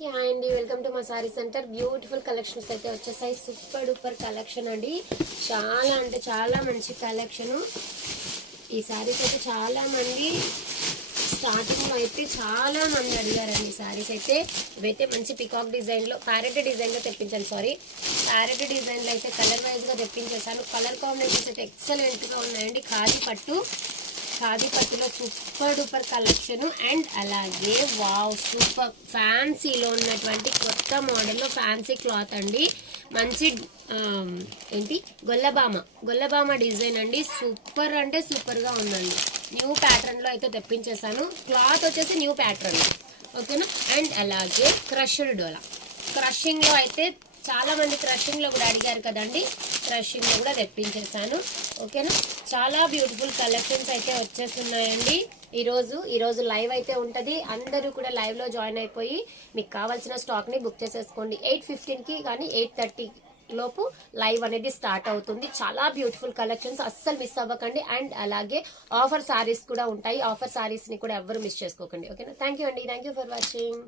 Hi అండి, welcome to మా sorry centre. Beautiful collections అయితే వచ్చేసాయి. సూపర్ డూపర్ కలెక్షన్ అండి. చాలా అంటే చాలా మంచి కలెక్షన్. ఈ సారీస్ అయితే చాలా మంది స్టార్టింగ్ లో అయితే చాలా మంది అడిగారండి. సారీస్ అయితే ఇవైతే మంచి పికాక్ డిజైన్ లో, ప్యారెట్ డిజైన్ లో తెప్పించాను. ప్యారెట్ డిజైన్ లో అయితే కలర్ వైజ్ గా తెప్పించేసాను. కలర్ కాంబినేషన్స్ అయితే ఎక్సలెంట్ గా ఉన్నాయండి. ఖాదీ పట్టులో సూపర్ డూపర్ కలెక్షన్. అండ్ అలాగే వావ్, సూపర్ ఫ్యాన్సీలో ఉన్నటువంటి కొత్త మోడల్లో ఫ్యాన్సీ క్లాత్ అండి. మంచి గొల్లబామ డిజైన్ అండి. సూపర్ అంటే సూపర్ గా ఉందండి. న్యూ ప్యాటర్న్ లో అయితే తెప్పించేసాను. క్లాత్ వచ్చేసి న్యూ ప్యాటర్న్, ఓకేనా. అండ్ అలాగే క్రష్డ్ డోలా, క్రషింగ్ లో అయితే చాలా మంది క్రషింగ్ లో కూడా అడిగారు కదండి. క్రషింగ్ లో కూడా తెప్పించేసాను, ఓకేనా. చాలా బ్యూటిఫుల్ కలెక్షన్స్ అయితే వచ్చేస్తున్నాయండి. ఈరోజు లైవ్ అయితే ఉంటది. అందరూ కూడా లైవ్ లో జాయిన్ అయిపోయి మీకు కావాల్సిన స్టాక్ ని బుక్ చేసేసుకోండి. 8:15 కి కానీ 8:30 లోపు లైవ్ అనేది స్టార్ట్ అవుతుంది. చాలా బ్యూటిఫుల్ కలెక్షన్స్, అస్సలు మిస్ అవ్వకండి. అండ్ అలాగే ఆఫర్ సారీస్ కూడా ఉంటాయి. ఆఫర్ సారీస్ ని కూడా ఎవ్వరు మిస్ చేసుకోకండి, ఓకేనా. థ్యాంక్ యూ అండి. Thank you for watching.